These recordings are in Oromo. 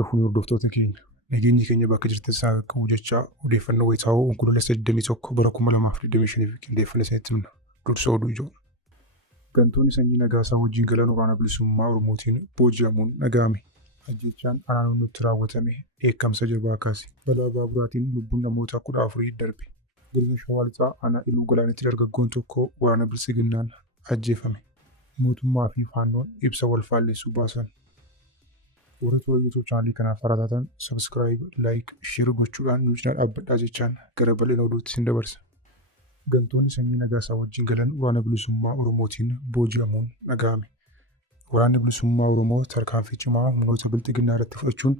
Harka fuunee hordoftoota keenya nageenyi keenya bakka jirtan isaa qabu jechaa odeeffannoo wayitaawoo onkoloolessa 21 bara 2025 qindeeffame isinitti himna. Dursa oduu ijoo. Gantoonni sanyii Nagaasaa wajjin galan waraana bilisummaa Oromootiin booji'amuun dhaga'ame. Ajjeechaan naannotti raawwatame dheekkamsa jabaa kaase. Balaa baaburaatiin lubbuun namoota 14 darbe. Godina Shawaa Lixaa aanaa Iluu Galaanitti dargaggoon tokko waraana bilisiginnaan ajjeefame. Mootummaa fi faannoon ibsa wal faalleessuu baasan. Warri toora YouTube chaanalii kanaaf haaraa taatan subscribe, like, share gochuudhaan nu cinaa dhaabbadhaa jechaan gara bal'ina oduutti isin dabarsa. Gantoonni sanyii Nagaasaa wajjin galan waraana bilisummaa Oromootiin booji'amuun dhaga'ame. Waraanni bilisummaa Oromoo tarkaanfii cimaa humnoota bilisiginnaa irratti fudhachuun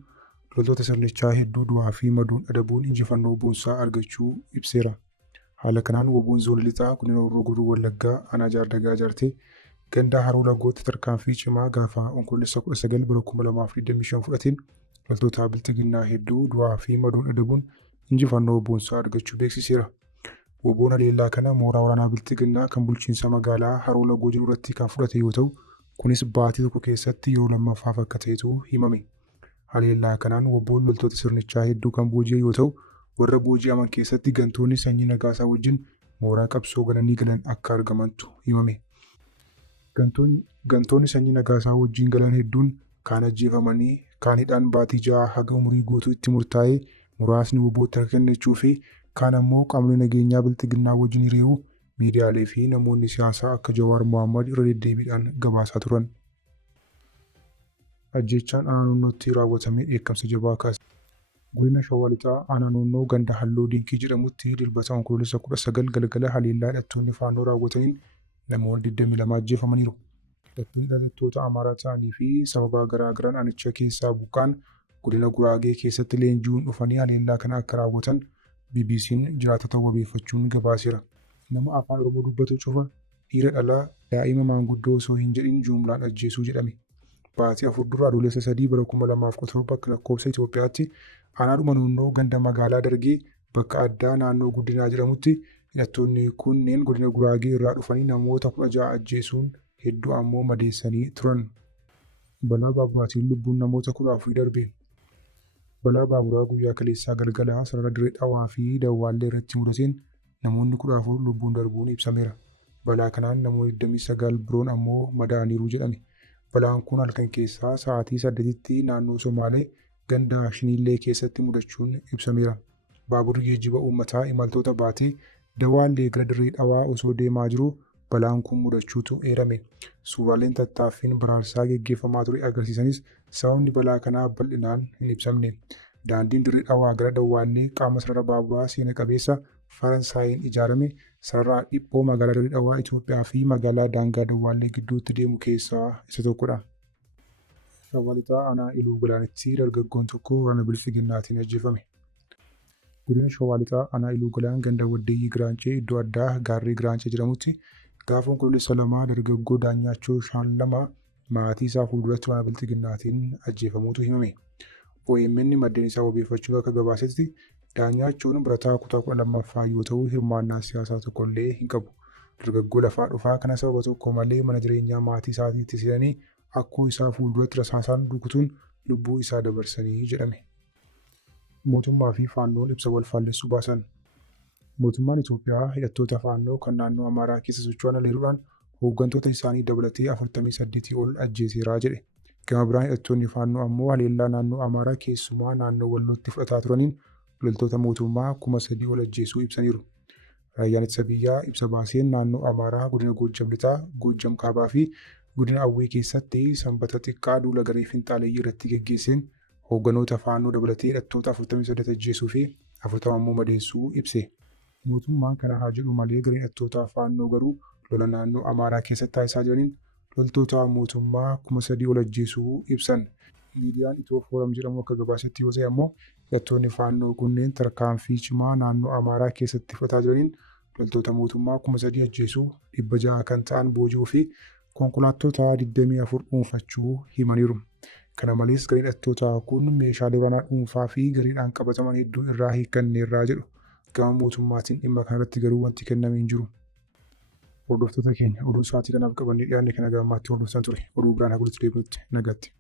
loltoota sirnichaa hedduu du'aa fi maduun adabuun injifannoo boonsaa argachuu ibseera. Haala kanaan WBO'n zoonii lixaa godina Horroo Guduruu Wallaggaa aanaa Jaardagaa Jaartee gandaa Haroo Lagootti tarkaanfii cimaa gaafa onkoloolessa 19 bara 2025 fudhateen loltoota bilisiginnaa hedduu du'aa fi maduun adabuun injifannoo boonsaa argachuu beeksiseera. WBO'n haleellaa kana mooraa waraanaa bilisiginnaa kan bulchiinsa magaalaa Haroo Lagoo jiru irratti kan fudhate yoo ta'u, kunis baatii tokko keessatti yeroo lammaffaaf akka ta'etu himame. Haleellaa kanaan WBO'n loltoota sirnichaa hedduu kan booji'e yoo ta'u, warra booji'aman keessatti gantoonni sanyii Nagaasaa wajjin mooraa qabsoo galanii galan akka argamantu himame. Gantoonni sanyii Nagaasaa wajjin galan hedduun kaan ajjeefamanii kaan hidhaan baatii 6 haga umurii guutuu itti murtaa'ee muraasni WBO'tti akka kennachuu fi kaan ammoo qaamni nageenyaa bilisiginnaa wajjin hiriiruu miidiyaalee fi namoonni siyaasaa akka Jawaar Mohaammed irra deddeebiidhaan gabaasaa turan. Ajjeechaan naannootti raawwatame dheekkamsa jabaa kaase. Godina Shawaa Lixaa aanaa Noonnoo ganda Halloo Dinkii jedhamutti dilbata onkoloolessa 19 galgala haleellaa hidhattoonni faannoo raawwataniin namoonni 22 ajjeefamaniiru. Hidhattoonni dhalattoota Amaaraa ta'anii fi sababa garaa garaan aanicha keessaa buqqaan godina Guraagee keessatti leenji'uun dhufanii haleellaa kana akka raawwatan BBC'n jiraattota wabeeffachuun gabaaseera. Nama afaan Oromoo dubbatu cufa dhiira dhalaa daa'ima maanguddoo osoo hin jedhin jumlaan ajjeesuu jedhame. Baatii 4 dura adoolessa 3 bara 2017 akka lakkoofsa Itoophiyaatti aanaadhuma Noonnoo ganda magaalaa Dargee bakka addaa naannoo Guddinaa jedhamutti hidhattoonni kunneen godina Guraagee irraa dhufanii namoota 16 ajjeesuun hedduu ammoo madeessanii turan. Balaa baaburaatiin lubbuun namoota 14 darbe. Balaa baaburaa guyyaa kaleessaa galgalaa sarara Dirree Dhawaa fi Dawwaallee irratti mudateen namoonni 14 lubbuun darbuun ibsameera. Balaa kanaan namoonni 29 biroon ammoo madaa'aniiru jedhame. Balaan kun halkan keessaa sa'aatii 8tti naannoo Somaalee ganda Shinillee keessatti mudachuun ibsameera. Baaburri geejjiba uummataa imaltoota baatee Dawwaallee gara Dirree Dhawaa osoo deemaa jiru balaan kun mudachuutu eerame. Suuraaleen tattaaffiin baraarsaa geggeeffamaa ture agarsiisanis sababni balaa kanaa bal'inaan hin ibsamne. Daandiin Dirree Dhawaa gara Dawwaallee qaama sarara baaburaa seena qabeessa Faransaayiin ijaarame sarara dhiphoo magaalaa Dirree Dhawaa Itoophiyaa fi magaalaa daangaa Dawwaallee gidduutti deemu keessaa isa tokkodha. Shawaa Lixaa aanaa Iluu Galaanitti dargaggoon tokko waraana bilisiginnaatiin ajjeefame. Godina Shawaa Lixaa aanaa Iluu Galaan ganda Waddeeyyii Giraancee iddoo addaa Gaarree Giraancee jedhamutti gaafa onkoloolessa 2 dargaggoo Daanyaachoo Shallamaa maatii isaa fuulduratti waraana bilisiginnaatiin ajjeefamuutu himame. OMN maddeen isaa wabeeffachuun akka gabaasetti Daanyaachoon barataa kutaa 12ffaa yoo ta'u hirmaannaa siyaasaa tokkollee hin qabu. Dargaggoo lafaa dhufaa kana sababa tokko malee mana jireenyaa maatii isaatiitti seenanii akkoo isaa fuulduratti rasaasaan rukutuun lubbuu isaa dabarsanii jedhame. Mootummaa fi faannoon ibsa wal faalleessuu baasan. Mootummaan Itoophiyaa hidhattoota faannoo kan naannoo Amaaraa keessa socho'an haleeluudhaan hooggantoota isaanii dabalatee 48 ol ajjeeseeraa jedhe. Gama biraan hidhattoonni faannoo ammoo haleellaa naannoo Amaaraa keessumaa naannoo Wallootti fudhataa turaniin loltoota mootummaa 3,000 ol ajjeesuu ibsaniiru. Raayyaan ittisa biyyaa ibsa baaseen naannoo Amaaraa godina Goojjam Lixaa, Goojjam Kaabaa fi godina Awwee keessatti sanbata xiqqaa duula garee finxaaleeyyii irratti geggeesseen hoogganoota faannoo dabalatee hidhattoota 48 ajjeesuu fi 40 ammoo madeessuu ibse. Mootummaan kana haa jedhu malee garee hidhattoota faannoo garuu lola naannoo Amaaraa keessatti taasisaa jiraniin loltoota mootummaa 3,000 ol ajjeesuu ibsan. Miidiyaan Itoo Fooram jedhamu akka gabaasetti yoo ta'e ammoo hidhattoonni faannoo kunneen tarkaanfii cimaa naannoo Amaaraa keessatti fudhataa jiraniin loltoota mootummaa 3,000 ajjeesuu 600 kan ta'an booji'uu fi konkolaattota 24 dhuunfachuu himaniiru. Kana malees gareen hidhattoota kun meeshaalee waraanaa dhuunfaa fi gareedhaan qabataman hedduu irraa hiikanneerraa jedhu. Gama mootummaatiin dhimma kanarratti garuu wanti kenname hin jiru. Hordoftoota keenya oduu sa'aatii kanaaf qabannee dhiyaanne kana gammaatti hordoftan ture. Oduu biraan haguulitti deebinutti nagaatti.